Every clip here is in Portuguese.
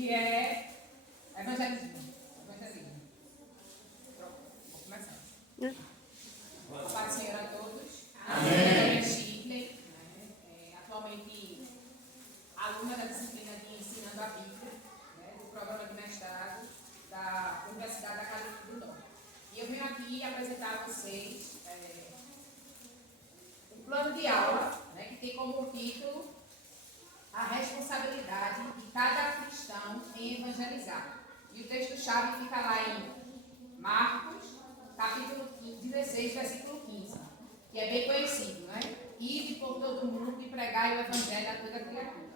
que é evangelismo. Pronto, vou começar. Paz do Senhor a todos. Amém. Meu nome é Shirley, atualmente aluna da disciplina de Ensinando a Bíblia, do programa de mestrado da Universidade da Carolina do Norte. E eu venho aqui apresentar a vocês um plano de aula, que tem como título a responsabilidade de cada cristão em evangelizar. E o texto-chave fica lá em Marcos, capítulo 16, versículo 15, que é bem conhecido, Ide por todo mundo e pregai o evangelho a toda criatura.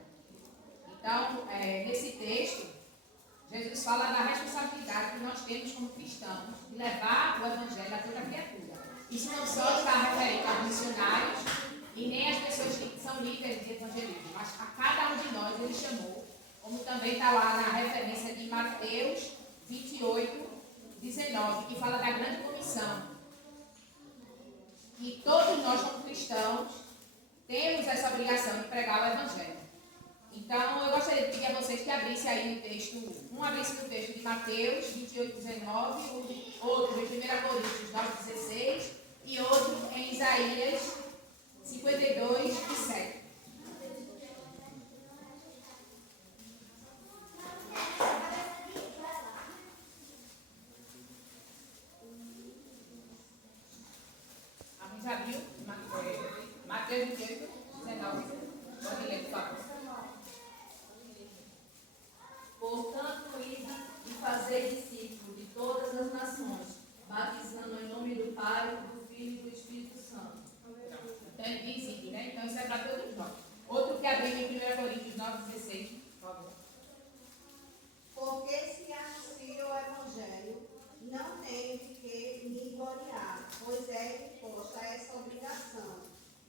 Então, nesse texto, Jesus fala da responsabilidade que nós temos como cristãos de levar o evangelho a toda criatura. Isso não só está referente aos missionários e nem às pessoas que são líderes de evangelismo, mas a cada um de nós ele chamou, como também está lá na referência de Mateus 28, 19, que fala da grande comissão. E todos nós, como cristãos, temos essa obrigação de pregar o evangelho. Então, eu gostaria de pedir a vocês que abrissem aí o texto, um abrisse no texto de Mateus 28, 19, outro em 1 Coríntios 9, 16 e outro em Isaías 52, 7. Alguém já viu? Mateus 28, 19. Pode ler, por favor. Portanto, ide e fazei discípulos de todas as nações, batizando em nome do Pai, do Filho e do Espírito Santo. Então ele diz aqui, Então isso é para todos nós. Outro que abriu em 1 Coríntios 9, 16, por favor. Porque se anuncio o Evangelho, não tenho de que me gloriar, pois é imposta essa obrigação.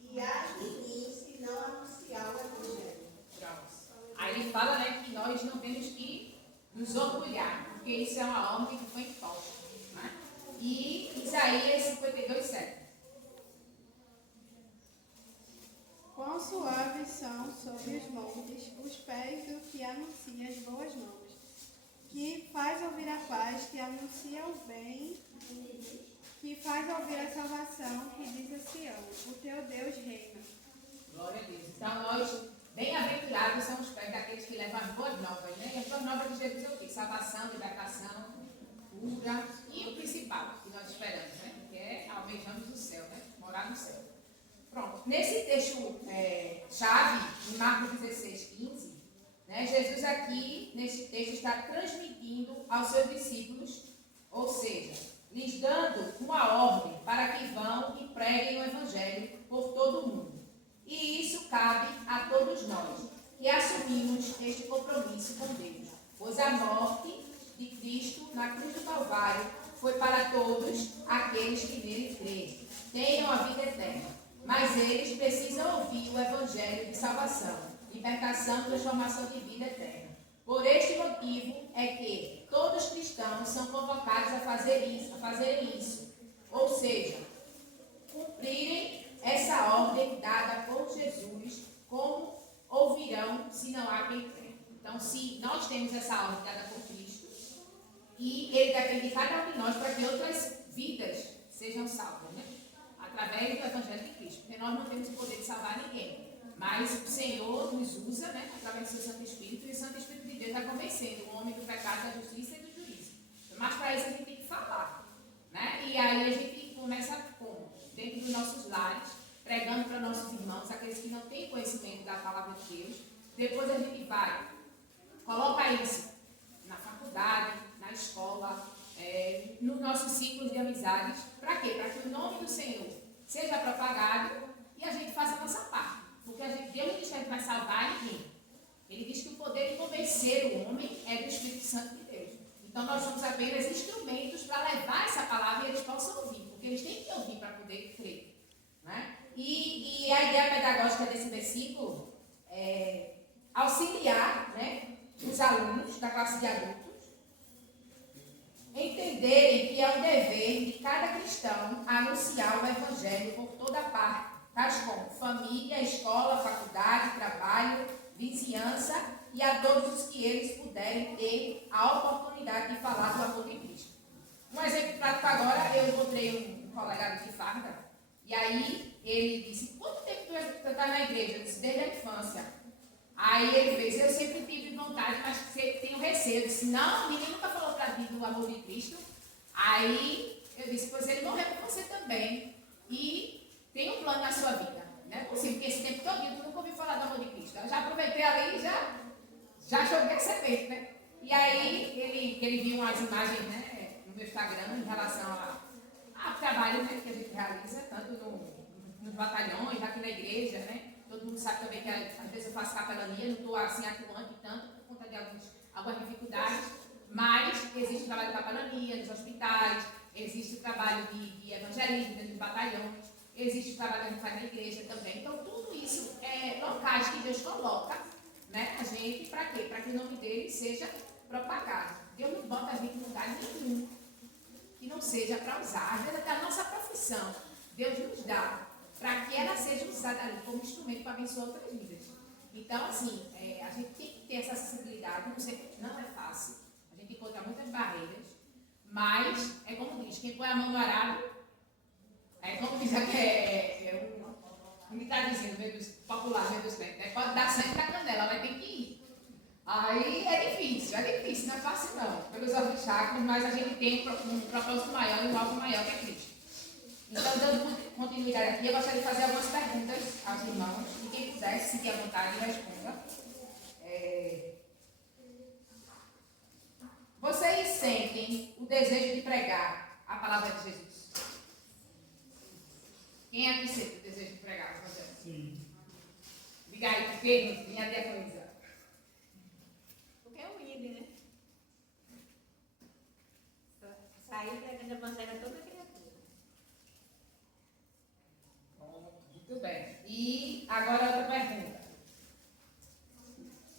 E ai de mim se não anunciar o Evangelho. Aí ele fala, que nós não temos que nos orgulhar, porque isso é uma ordem que foi imposta. E Isaías 52, 7. Quão suaves são sobre os montes os pés do que anuncia as boas novas, que faz ouvir a paz, que anuncia o bem, que faz ouvir a salvação, que diz a Sião, o teu Deus reina. Glória a Deus. Então nós, bem-aventurados são os pés daqueles que levam as boas novas, E as boas novas de Jesus é o quê? Salvação, libertação, cura e o principal que nós esperamos, Que é almejamos o céu, Morar no céu. Pronto. Nesse texto chave, em Marcos 16, 15, Jesus aqui, nesse texto, está transmitindo aos seus discípulos, ou seja, lhes dando uma ordem para que vão e preguem o evangelho por todo o mundo. E isso cabe a todos nós, que assumimos este compromisso com Deus, pois a morte de Cristo na cruz do Calvário foi para todos aqueles que nele creem, tenham a vida eterna. Mas eles precisam ouvir o evangelho de salvação, libertação e transformação de vida eterna. Por este motivo é que todos os cristãos são convocados a fazerem isso. Ou seja, cumprirem essa ordem dada por Jesus, como ouvirão se não há quem crê. Então, se nós temos essa ordem dada por Cristo, e Ele depende de cada um de nós para que outras vidas sejam salvas, através do Evangelho de Cristo, porque nós não temos o poder de salvar ninguém, mas o Senhor nos usa, através do seu Santo Espírito, e o Santo Espírito de Deus está convencendo o homem do pecado, da justiça e do juízo. Mas para isso a gente tem que falar, E aí a gente começa como? Dentro dos nossos lares, pregando para nossos irmãos, aqueles que não têm conhecimento da palavra de Deus. Depois a gente vai, coloca isso na faculdade, na escola, nos nossos ciclos de amizades. Para quê? Para que o nome do Senhor seja propagado e a gente faça a nossa parte. Porque Deus não diz que a gente vai salvar ninguém. Ele diz que o poder de convencer o homem é do Espírito Santo de Deus. Então nós somos apenas instrumentos para levar essa palavra e eles possam ouvir, porque eles têm que ouvir para poder crer. E a ideia pedagógica desse versículo é auxiliar os alunos da classe de adultos entenderem que é um dever de cada cristão anunciar o evangelho por toda parte, tais como família, escola, faculdade, trabalho vizinhança e a todos os que eles puderem ter a oportunidade de falar do amor de Cristo. Um exemplo prático agora, eu encontrei um colega de farda, e aí ele disse, quanto tempo tu está na igreja? Eu disse, desde a infância. Aí ele fez, eu sempre tive vontade, mas sempre tenho receio. Eu disse, não, ninguém nunca falou para mim do amor de Cristo. Aí eu disse, pois ele morreu por você também. E tem um plano na sua vida. Não é possível que esse tempo todo tu nunca ouviu falar do amor de Cristo. Eu já aproveitei ali e já joguei a semente, né? E aí ele viu umas imagens, né, no meu Instagram em relação ao trabalho, né, que a gente realiza, tanto nos batalhões, aqui na igreja, né? Todo mundo sabe também que às vezes eu faço capelania, não estou assim atuante tanto por conta de algumas dificuldades, mas existe o trabalho de capelania nos hospitais, existe o trabalho de evangelismo dentro dos batalhões, existe o trabalho que a gente faz na igreja também. Então, tudo isso é locais que Deus coloca, né, a gente, para quê? Para que o nome dele seja propagado. Deus não bota a gente em lugar nenhum que não seja para usar. Às vezes, até a nossa profissão, Deus nos dá para que ela seja usada ali como instrumento para abençoar outras vidas. Então, assim, a gente tem que ter essa acessibilidade. Não é fácil. A gente encontra muitas barreiras, mas é como diz, quem põe a mão no arado, é como diz aqui, um ditadozinho meio popular, meio dos tempos, pode dar sangue na canela, mas tem que ir. Aí é difícil, não é fácil não, pelos obstáculos, mas a gente tem um propósito maior e um alvo maior que é Cristo. Então, dando continuidade aqui, eu gostaria de fazer algumas perguntas aos irmãos, e quem quiser, se sentir à vontade, responda. Vocês sentem o desejo de pregar a palavra de Jesus? Quem é que sente o desejo de pregar? Sim. Diga aí, por quê? Minha diaconisa. Porque é humilde, né? Sair pregando a bandeira toda criatura. Muito bem. E agora outra pergunta.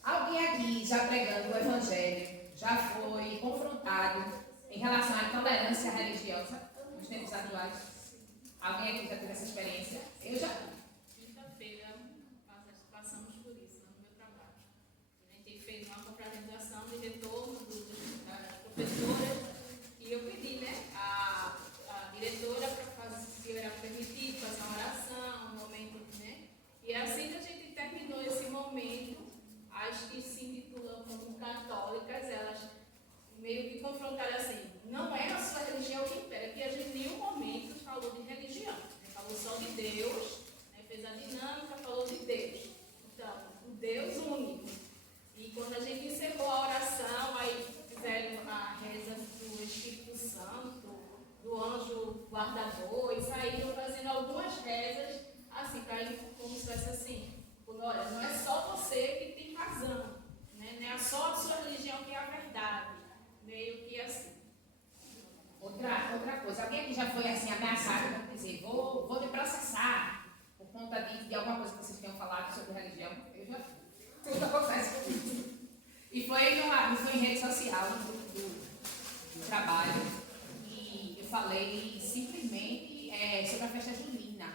Alguém aqui já pregando o Evangelho já foi confrontado em relação à intolerância religiosa nos tempos atuais? Alguém aqui já teve essa experiência? Eu já tive. Quinta-feira, passamos por isso no meu trabalho. A gente fez uma confraternização de retorno das professoras e eu pedi, né, a diretora para fazer, se era permitido, fazer uma oração, um momento, né? E assim que a gente terminou esse momento, as que se intitulam como católicas, elas meio que confrontaram assim, não é a sua religião que impera, que a gente em nenhum momento falou de religião, né? Falou só de Deus, né? Fez a dinâmica, falou de Deus. Então, o Deus único. E quando a gente encerrou a oração, aí fizeram a reza do Espírito Santo, do anjo guardador, e saíram fazendo algumas rezas, assim, para como se fosse assim, olha, não é só você que tem razão, né? Não é só a sua religião que é a verdade, meio que assim. Outra coisa, alguém aqui já foi assim ameaçado, vamos dizer, vou me processar por conta de alguma coisa que vocês tenham falado sobre religião? Eu já fui. Tudo acontece comigo. E foi em rede social, no grupo do trabalho, e eu falei simplesmente sobre a festa junina,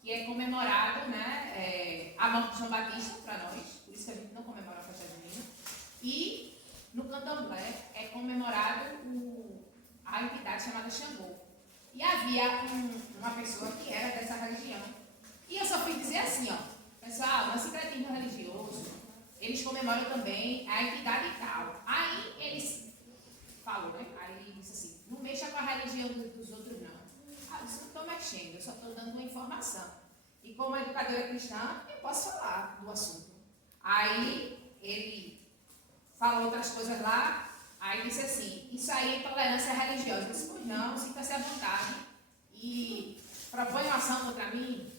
que é comemorado, né, a morte de João Batista para nós, por isso que a gente não comemora a festa junina, e no candomblé é comemorado a entidade chamada Xangô. E havia uma pessoa que era dessa religião. E eu só fui dizer assim, ó, pessoal, no sincretismo religioso, eles comemoram também a entidade e tal. Aí eles falou, né? Aí ele disse assim, não mexa com a religião dos outros, não. Ah, eu não estou mexendo, eu só estou dando uma informação. E como educadora cristã, eu posso falar do assunto. Aí ele falou outras coisas lá, aí disse assim, isso aí é intolerância religiosa. Eu disse, pois não, sinta-se à vontade. E propõe uma ação contra mim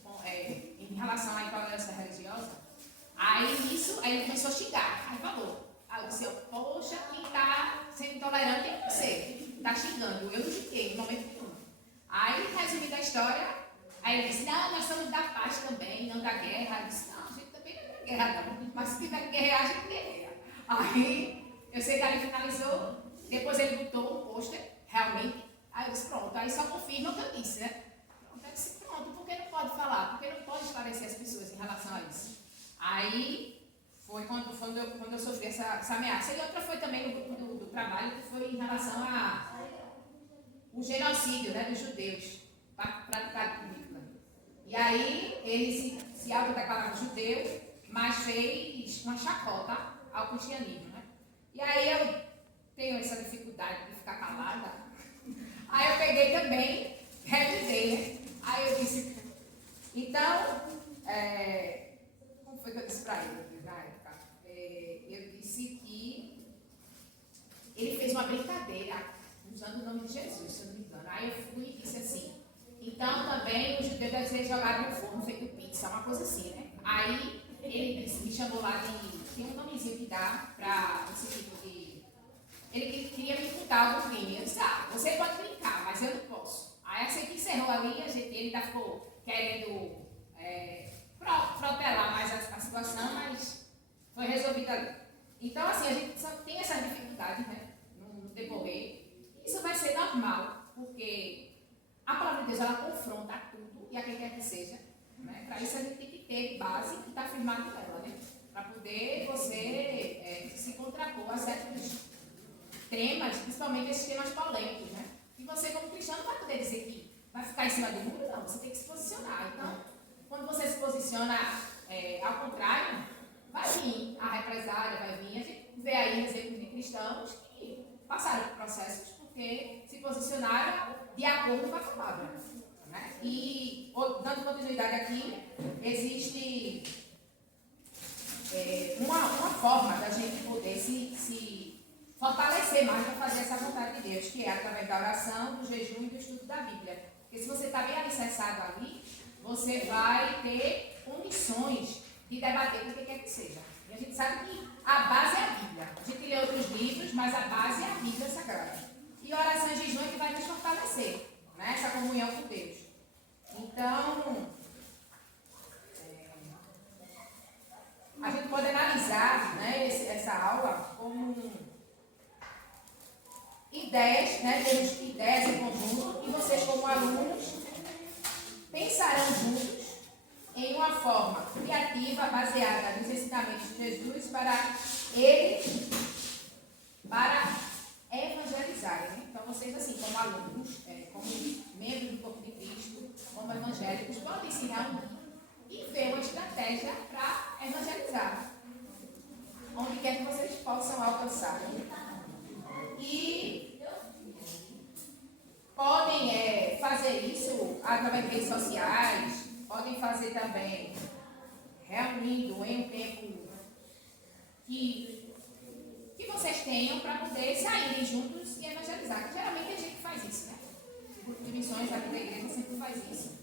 em relação à intolerância religiosa. Aí nisso, aí ele começou a xingar. Aí falou. Aí eu disse, poxa, quem está sendo intolerante é você. Está xingando. Eu não xinguei, em momento nenhum. Aí, resumindo a história, aí ele disse, não, nós somos da paz também, não da guerra. Eu disse, não, a gente também não é da guerra, não. Mas se tiver que guerrear, a gente guerreia. Aí, eu sei que ali finalizou, depois ele botou um pôster, realmente. Aí eu disse, pronto, aí só confirma o que eu disse, né? Pronto, eu disse, pronto, por que não pode falar? Por que não pode esclarecer as pessoas em relação a isso? Aí, foi quando eu sofri essa ameaça. E outra foi também no grupo do trabalho, que foi em relação ao genocídio, né, dos judeus, praticado por Hitler. E aí ele se autodeclarava judeu, mas fez uma chacota ao cristianismo, né? E aí eu tenho essa dificuldade de ficar calada. Aí eu peguei também, revidei, né? Aí eu disse, então, como foi que eu disse para ele na época? Eu disse que ele fez uma brincadeira usando o nome de Jesus, se eu não me engano. Aí eu fui e disse assim, então também o judeu deve ser jogado no forno, feito pizza, uma coisa assim, né? Aí ele disse, me chamou lá tem um nomezinho que dá para esse tipo de... Ele queria me imputar algum crime. Eu disse, você pode brincar, mas eu não posso. Aí assim que encerrou ali, ele ainda ficou querendo protelar mais a situação, mas foi resolvida ali. Então, assim, a gente só tem essas dificuldades, né, no decorrer. Isso vai ser normal, porque a palavra de Deus, ela confronta tudo e a quem quer que seja. Né? Para isso, a gente tem que ter base e estar firmado nela, né? Para poder você se contrapor a certos temas, principalmente esses temas polêmicos, né? E você, como cristão, não vai poder dizer que vai ficar em cima do muro, não. Você tem que se posicionar. Então, quando você se posiciona ao contrário, vai vir a represália, vai vir. A gente vê aí exemplos de cristãos que passaram por processos porque se posicionaram de acordo com a palavra. Né? E, dando continuidade aqui, existe uma forma da gente poder se fortalecer mais para fazer essa vontade de Deus, que é através da oração, do jejum e do estudo da Bíblia. Porque se você está bem alicerçado ali, você vai ter condições de debater o que quer que seja. E a gente sabe que a base é a Bíblia. A gente lê outros livros, mas a base é a Bíblia Sagrada. E oração e jejum é que vai nos fortalecer, né? Essa comunhão com Deus. Então, a gente pode analisar, né, essa aula como ideias, né? Temos ideias em conjunto e vocês, como alunos, pensarão juntos em uma forma criativa, baseada nos ensinamentos de Jesus para evangelizarem. Né? Então, vocês, assim, como alunos, como membros do corpo de Cristo, como evangélicos, podem ensinar e ver uma estratégia para evangelizar, onde quer que vocês possam alcançar. E podem fazer isso através de redes sociais, podem fazer também reunindo em um tempo que vocês tenham para poder saírem juntos e evangelizar. Que geralmente a gente faz isso, né? O grupo de missões aqui da igreja sempre faz isso.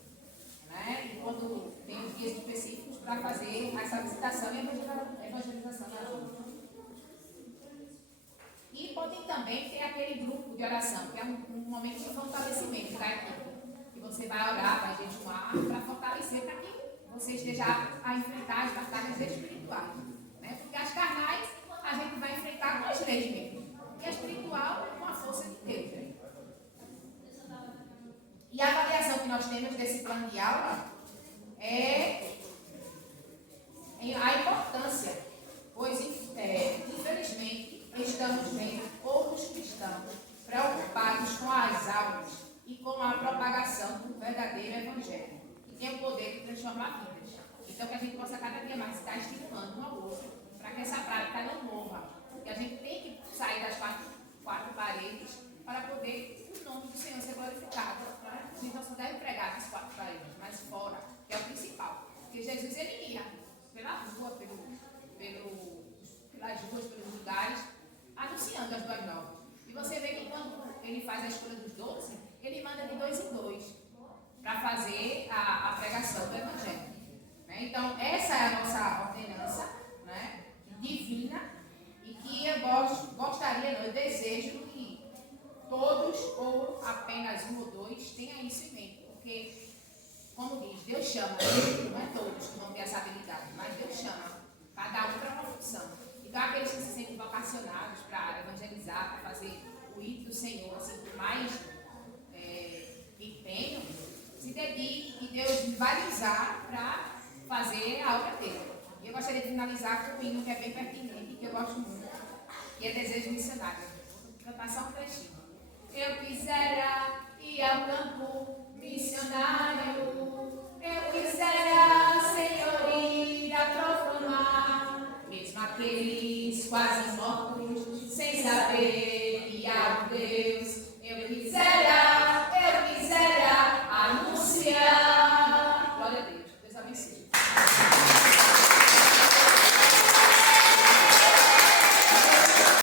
Né? E quando tem os dias específicos para fazer essa visitação e evangelização na rua. E podem também ter aquele grupo de oração, que é um momento de fortalecimento da equipe. Que você vai orar, vai jejuar, para fortalecer, para que você esteja a enfrentar as batalhas espirituais. Né? Porque as carnais a gente vai enfrentar com as leis mesmo. E a espiritual com a força de Deus. Né? E a avaliação que nós temos desse plano de aula é a importância, pois, infelizmente, estamos vendo outros cristãos preocupados com as almas e com a propagação do verdadeiro evangelho, que tem o poder de transformar vidas. Então, que a gente possa cada dia mais estar estimulando um ao outro, para que essa prática não morra. Porque a gente tem que sair das quatro paredes para poder o nome do Senhor ser glorificado. Né? A gente não só deve pregar nas quatro paredes, mas fora, que é o principal. Porque Jesus, ele ia pela rua, pelas ruas, pelos lugares, anunciando as boas novas. E você vê que quando ele faz a escolha dos 12, ele manda de 2 em 2 para fazer a pregação do Evangelho. Né? Então, essa é a nossa ordenança, né, divina, e que eu gostaria, eu desejo que todos, ou apenas um ou dois, tenham isso em mente. Porque, como diz, Deus chama, não é todos que vão ter essa habilidade, mas Deus chama cada um para uma função. Então, aqueles que se sentem vocacionados para evangelizar, para fazer o hino do Senhor, assim, com mais empenho, se dedique e Deus vai usar para fazer a obra dele. E Eu gostaria de finalizar com um hino que é bem pertinente e que eu gosto muito, que é Desejo Missionário. Vou cantar só um trechinho. Eu quisera ir ao campo missionário, eu quisera, Senhor, ir a proclamar, mesmo aqueles quase mortos, sem saber